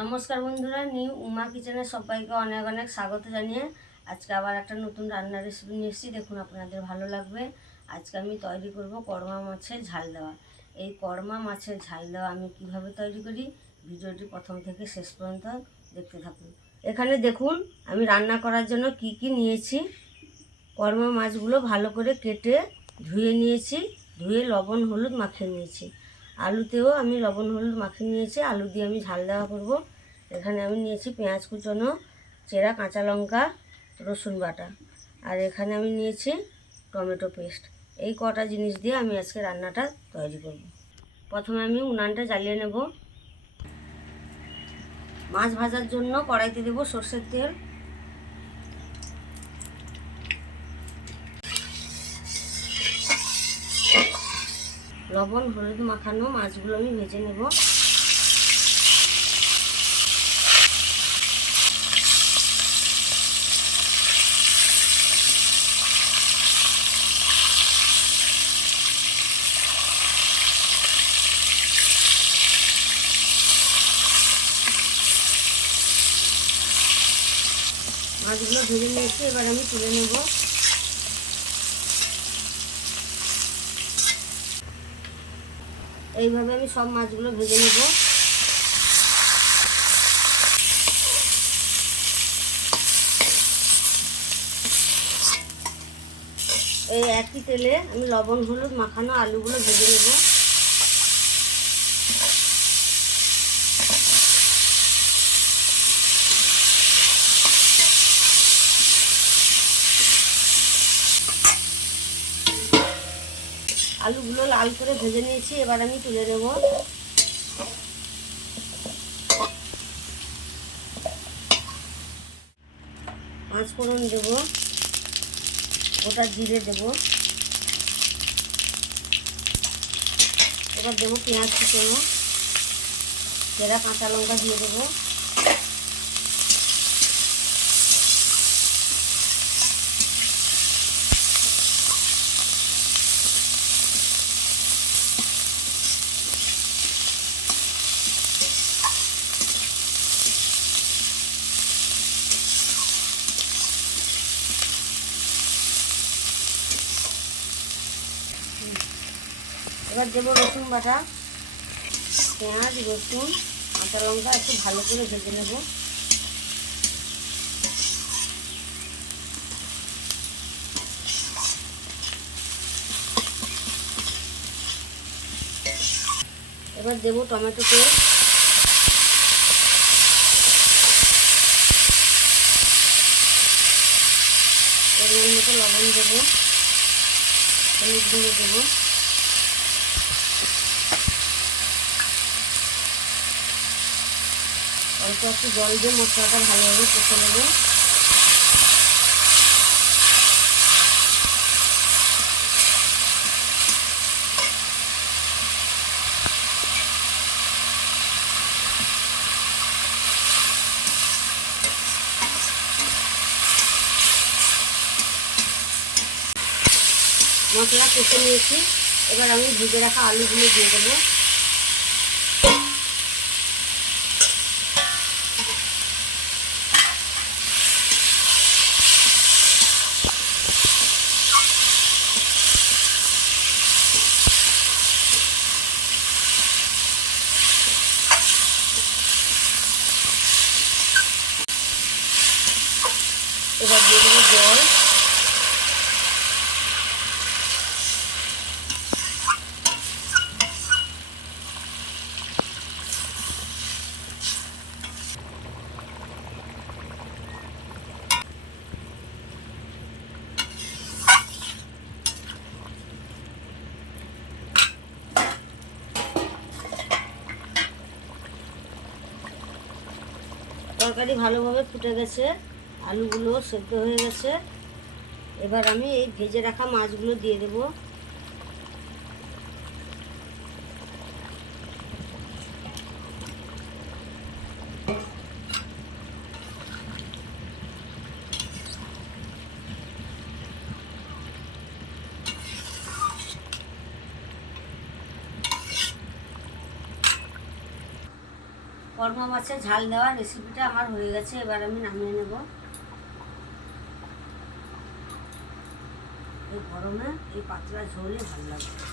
নমস্কার বন্ধুরা, নিউ উমা কিচেনে সবাইকে অনেক অনেক স্বাগত জানিয়ে আজকে আবার একটা নতুন রান্নার রেসিপি নিয়ে এসেছি। দেখুন, আপনাদের ভালো লাগবে। আজকে আমি তৈরি করব কড়মা মাছের ঝাল দেওয়া। এই কড়মা মাছের ঝাল দেওয়া আমি কীভাবে তৈরি করি, ভিডিওটি প্রথম থেকে শেষ পর্যন্ত দেখতে থাকুন। এখানে দেখুন, আমি রান্না করার জন্য কি কি নিয়েছি। কড়মা মাছগুলো ভালো করে কেটে ধুয়ে নিয়েছি, ধুয়ে লবণ, হলুদ মাখিয়ে নিয়েছি। আলুতেও আমি লবণ হলুদ মাখিয়ে নিয়েছি। আলু দিয়ে আমি ঝাল দেওয়া করব। এখানে আমি নিয়েছি পেঁয়াজ কুচনো, চেরা কাঁচা লঙ্কা, রসুন বাটা। আর এখানে আমি নিয়েছি টমেটো পেস্ট। এই কটা জিনিস দিয়ে আমি আজকে রান্নাটা তৈরি করব। প্রথমে আমি উনানটা জ্বালিয়ে নেব। মাছ ভাজার জন্য কড়াইতে দেব সর্ষের তেল লবণ হলুদ মাখানো মাছগুলো আমি ভেজে নেব। মাছগুলো ভেজে নিয়েছি এবার আমি তুলে নেব। এইভাবে আমি সব মাছগুলো ভেজে নেব। এই একই তেলে আমি লবণ, হলুদ মাখানো আলুগুলো ভেজে নেব। আলুগুলো লাল করে ভেজে নিয়েছি, এবার আমি তুলে নেব। পাঁচ ফোড়ন দেব, গোটা জিরে দেব। এবার দেবো পেঁয়াজ কুচনো চেরা কাঁচা লঙ্কা দিয়ে দেবো। এবার দেবো রসুন বাটা, পেঁয়াজ, রসুন কাঁচা লঙ্কা, একটু ভালো করে ভেজে নেব। এবার দেবো টমেটো তেল। এর মতো লবণ দেবো, হলুদ গুঁড়ো দেবো। একটু জল দিয়ে মশলাটা ভালোভাবে কষে নেব। মশলা কষে নিয়েছি। এবার আমি ভেজে রাখা আলুগুলো দিয়ে দেবো। এবার দিয়ে দেবো জল। তরকারি ভালোভাবে ফুটে গেছে। আলুগুলো সেদ্ধ হয়ে গেছে। এবার আমি এই ভেজে রাখা মাছগুলো দিয়ে দেব। কর্মা মাছের ঝাল দেওয়ার রেসিপিটা আমার হয়ে গেছে, এবার আমি নামিয়ে নেব। এই গরমে এই পাতলা ঝোলে ভালো লাগবে